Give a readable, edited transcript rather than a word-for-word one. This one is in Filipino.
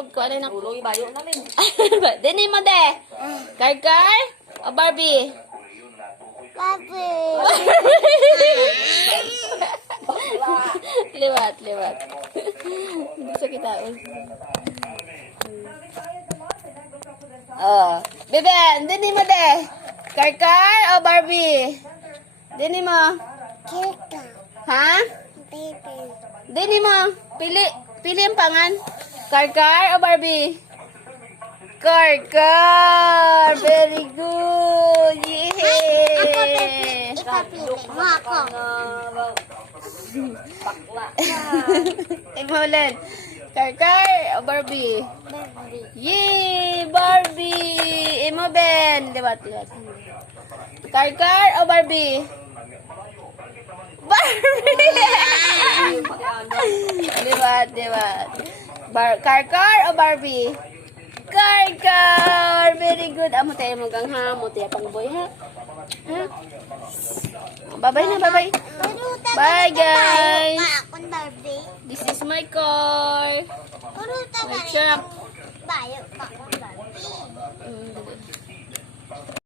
og ko ano na. Uloy bayo na rin. Dini mo de. Kar o Barbie? Barbie. Liwat. Gusto kita. Oh, bebe, dini mo de. Kar o Barbie? Dini mo. Kika. Ha? Baby. Dini mo. Pili ang pangan. Kar o Barbie? Kar. Very good. Yay! Ipapili mo ako. Bakla. Tingnan ulit. Kar o Barbie? Barbie. Yay! Barbie! Imo Ben. Diba? Kar o Barbie? Barbie! diba? Kar o Barbie? Kar! Very good. Amo tayo magang ha. Amo tayo pang boy ha. Ha? Bye-bye na, bye-bye. Bye, guys. Akong Barbie. This is my car. Puruta My ka rin. truck. Bayo pa akong Barbie.